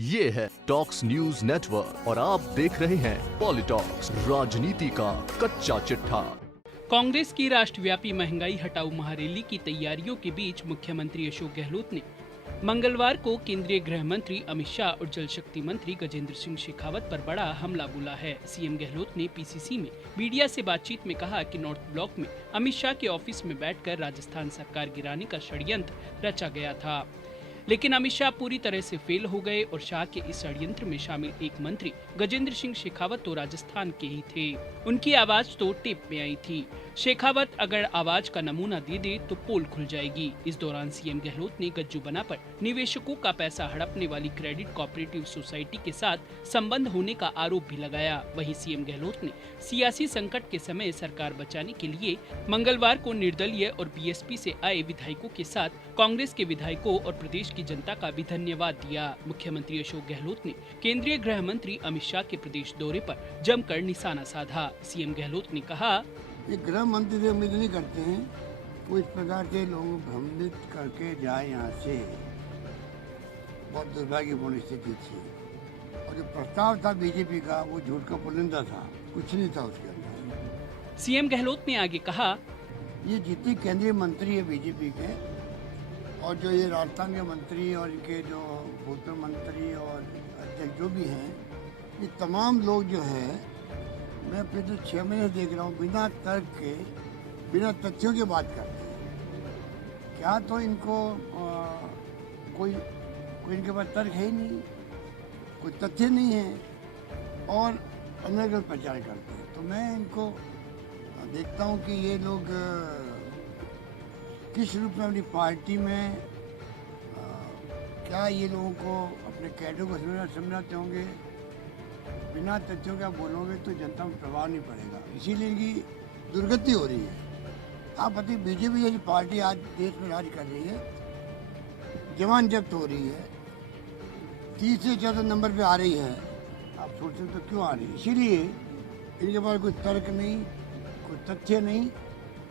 ये है talks news network और आप देख रहे हैं पॉलिटॉक्स, राजनीति का कच्चा चिट्ठा। कांग्रेस की राष्ट्रव्यापी महंगाई हटाओ महारैली की तैयारियों के बीच मुख्यमंत्री अशोक गहलोत ने मंगलवार को केंद्रीय गृह मंत्री अमित शाह और जल शक्ति मंत्री गजेंद्र सिंह शेखावत पर बड़ा हमला बोला है। सीएम गहलोत ने पीसीसी में मीडिया से बातचीत में कहा कि नॉर्थ ब्लॉक में अमित शाह के ऑफिस में बैठकर राजस्थान सरकार गिराने का षड्यंत्र रचा गया था, लेकिन अमित शाह पूरी तरह से फेल हो गए और शाह के इस षड्यंत्र में शामिल एक मंत्री गजेंद्र सिंह शेखावत तो राजस्थान के ही थे। उनकी आवाज तो टेप में आई थी। शेखावत अगर आवाज का नमूना दे दे तो पोल खुल जाएगी। इस दौरान सीएम गहलोत ने गज्जू बना पर निवेशकों का पैसा हड़पने वाली क्रेडिट कोऑपरेटिव सोसाइटी के साथ संबंध होने का आरोप भी लगाया। वहीं सीएम गहलोत ने सियासी संकट के समय सरकार बचाने के लिए मंगलवार को निर्दलीय और बीएसपी से आए विधायकों के साथ कांग्रेस के विधायकों और प्रदेश की जनता का भी धन्यवाद दिया। मुख्यमंत्री अशोक गहलोत ने केंद्रीय गृह मंत्री अमित शाह के प्रदेश दौरे पर जमकर निशाना साधा। सीएम गहलोत ने कहा, ये गृह मंत्री से उम्मीद नहीं करते हैं वो इस प्रकार से लोगों को भ्रमित करके जाए यहाँ से। बहुत दुर्भाग्यपूर्ण स्थिति थी और जो प्रस्ताव था बीजेपी का वो झूठ का पुलिंदा था, कुछ नहीं था उसके अंदर। सीएम गहलोत ने आगे कहा, ये जितनी केंद्रीय मंत्री है बीजेपी के और जो ये राजस्थान के मंत्री और इनके जो भूतपूर्व मंत्री और अध्यक्ष जो भी हैं, ये तमाम लोग जो है, मैं पिछले 6 महीने देख रहा हूँ, बिना तर्क के बिना तथ्यों की बात करते हैं। क्या तो इनको कोई इनके पास तर्क है ही नहीं, कोई तथ्य नहीं है और अनर्गल प्रचार करते हैं। तो मैं इनको देखता हूँ कि ये लोग किस रूप में अपनी पार्टी में क्या ये लोगों को अपने कैडर को समझाते होंगे। बिना तथ्यों का बोलोगे तो जनता में प्रभाव नहीं पड़ेगा, इसीलिए इनकी दुर्गति हो रही है। आप बताइए, बीजेपी जैसी पार्टी आज देश में राज कर रही है, जवान जब्त हो रही है, 30 से 14 नंबर पे आ रही है। आप सोचते तो क्यों आ रही है? इसीलिए इनके पास कोई तर्क नहीं, कोई तथ्य नहीं,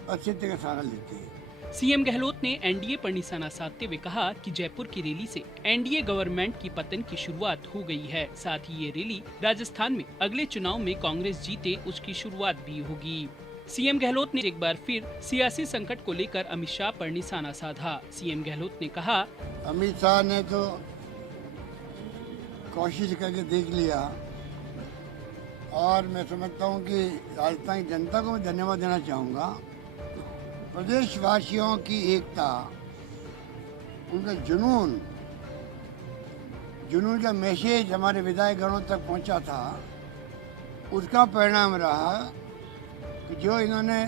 असत्य का सहारा लेते हैं। सीएम गहलोत ने एनडीए पर निशाना साधते हुए कहा कि जयपुर की रैली से एनडीए गवर्नमेंट की पतन की शुरुआत हो गई है। साथ ही ये रैली राजस्थान में अगले चुनाव में कांग्रेस जीते उसकी शुरुआत भी होगी। सीएम गहलोत ने एक बार फिर सियासी संकट को लेकर अमित शाह पर निशाना साधा। सीएम गहलोत ने कहा, अमित शाह ने तो कोशिश करके देख लिया और मैं समझता हूँ कि राजस्थान की जनता को मैं धन्यवाद देना चाहूँगा। प्रदेशवासियों की एकता, उनका जुनून का मैसेज हमारे विधायकगणों तक पहुंचा था। उसका परिणाम रहा कि जो इन्होंने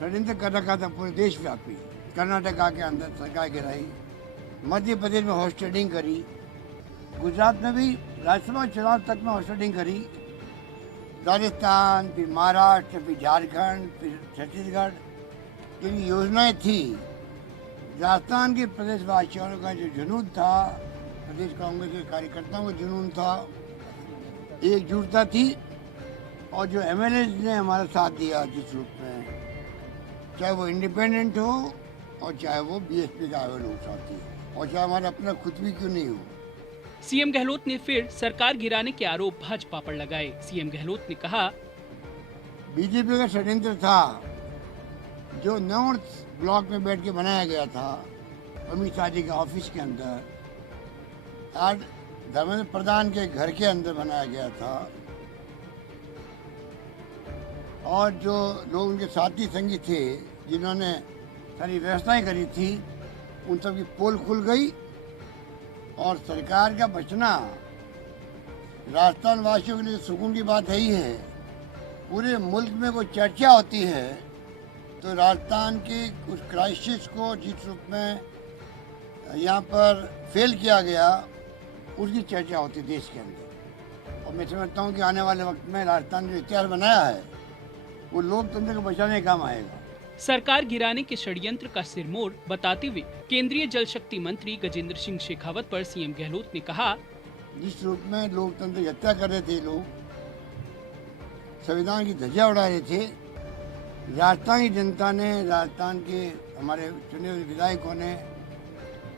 षड्यंत्र कर रखा था पूरे देशव्यापी, कर्नाटका के अंदर सरकार गिराई, मध्य प्रदेश में हॉर्स ट्रेडिंग करी, गुजरात में भी राज्यसभा चुनाव तक में हॉर्स ट्रेडिंग करी, राजस्थान, फिर महाराष्ट्र, फिर झारखंड, फिर छत्तीसगढ़, जिनकी योजनाएं थी। राजस्थान के प्रदेशवासियों का जो जुनून था, प्रदेश कांग्रेस के कार्यकर्ताओं का जुनून था, एकजुटता थी और जो एमएलए ने हमारा साथ दिया जिस रूप में, चाहे वो इंडिपेंडेंट हो और चाहे वो बीएसपी का आगे लोग साथी हो और चाहे हमारा अपना खुद भी क्यों नहीं हो। सीएम गहलोत ने फिर सरकार गिराने के आरोप भाजपा पर लगाए। सीएम गहलोत ने कहा, बीजेपी का षड्यंत्र था जो नॉर्थ ब्लॉक में बैठ के बनाया गया था अमित शाह जी के ऑफिस के अंदर, आज धर्मेंद्र प्रधान के घर के अंदर बनाया गया था और जो लोग उनके साथी संगी थे जिन्होंने सारी व्यवस्थाएं करी थी, उन सब की पोल खुल गई और सरकार का बचना राजस्थान वासियों के लिए सुकून की बात है ही है। पूरे मुल्क में कोई चर्चा होती है तो राजस्थान के उस क्राइसिस को जिस रूप में यहाँ पर फेल किया गया, उसकी चर्चा होती है देश के अंदर। और मैं समझता हूँ कि आने वाले वक्त में राजस्थान जो इतिहास बनाया है वो लोकतंत्र को बचाने का काम आएगा। सरकार गिराने के षड्यंत्र का सिरमौर बताते हुए केंद्रीय जल शक्ति मंत्री गजेंद्र सिंह शेखावत पर सीएम गहलोत ने कहा, जिस रूप में लोकतंत्र की हत्या कर रहे थे लोग, संविधान की धज्जियां उड़ा रहे थे, राजस्थान की जनता ने, राजस्थान के हमारे चुने हुए विधायकों ने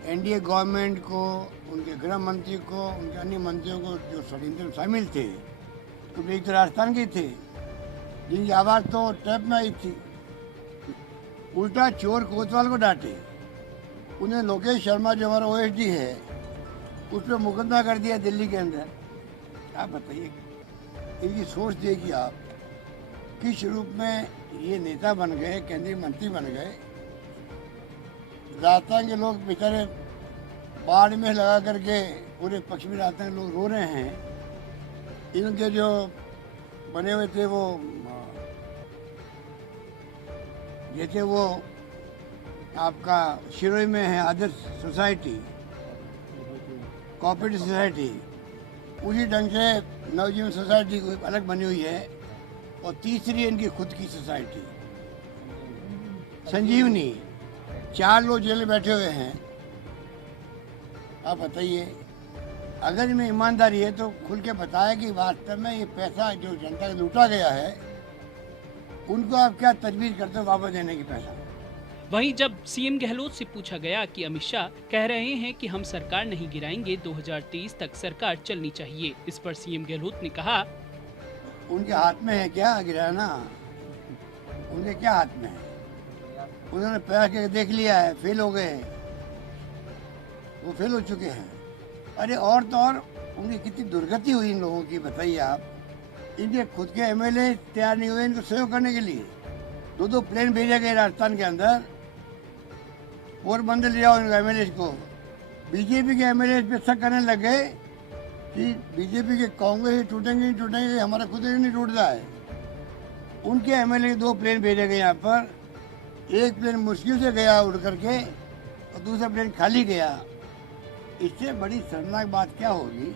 एनडीए गवर्नमेंट को, उनके गृह मंत्री को, उनके अन्य मंत्रियों को जो षड्यंत्र में शामिल थे, तो एक तो राजस्थान के थे जिनकी आवाज़ तो टैप में आई थी, उल्टा चोर कोतवाल को डांटे। उन्हें लोकेश शर्मा जो हमारा ओएसडी है उस पर मुकदमा कर दिया दिल्ली के अंदर। आप बताइए, इनकी सोच देखिए आप, किस रूप में ये नेता बन गए, केंद्रीय मंत्री बन गए। राजस्थान के लोग बेचारे बाढ़ में लगा करके, पूरे पश्चिमी राजस्थान के लोग रो रहे हैं। इनके जो बने हुए थे वो जैसे वो आपका शिरोई में है आदर्श सोसाइटी, कोऑपरेटिव सोसाइटी, उसी ढंग से नवजीवन सोसाइटी कोई अलग बनी हुई है, और तीसरी इनकी खुद की सोसाइटी संजीवनी। 4 लोग जेल में बैठे हुए हैं। आप बताइए, अगर इनमें ईमानदारी है तो खुल के बताया कि वास्तव में ये पैसा जो जनता से लूटा गया है, उनको आप क्या तजवीज़ करते हो वापस देने की पैसा? वहीं जब सीएम गहलोत से पूछा गया कि अमित शाह कह रहे हैं कि हम सरकार नहीं गिराएंगे, 2023 तक सरकार चलनी चाहिए, इस पर सीएम गहलोत ने कहा, उनके हाथ में है क्या गिराना? उनके क्या हाथ में है? उन्होंने प्रयास करके देख लिया है, फेल हो गए, वो फेल हो चुके हैं। अरे और तो और उनकी कितनी दुर्गति हुई इन लोगों की, बताइए आप। इनके खुद के एमएलए तैयार नहीं हुए इनको सहयोग करने के लिए। 2 प्लेन भेजे गए राजस्थान के अंदर, पोरबंदर ले जाओ इनके एमएलए को। बीजेपी के एमएलए पे शक करने लग गए कि बीजेपी के कांग्रेस टूटेंगे नहीं टूटेंगे, हमारा खुद ही नहीं टूट रहा है। उनके एमएलए 2 प्लेन भेजे गए यहाँ पर। एक प्लेन मुश्किल से गया उड़ करके और दूसरा प्लेन खाली गया। इससे बड़ी शर्मनाक बात क्या होगी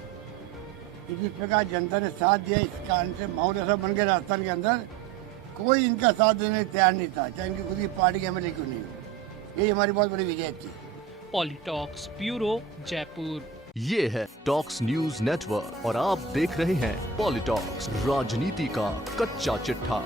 कि जिस प्रकार जनता ने साथ दिया, इस कारण से माहौल ऐसा बन गया राजस्थान के अंदर, कोई इनका साथ देने को तैयार नहीं था, चाहे इनकी खुद की पार्टी के एमएलए क्यों नहीं हो। यही हमारी बहुत बड़ी विजय थी। पॉलिटॉक्स ब्यूरो, जयपुर। ये है टॉक्स न्यूज नेटवर्क और आप देख रहे हैं पॉलिटॉक्स, राजनीति का कच्चा चिट्ठा।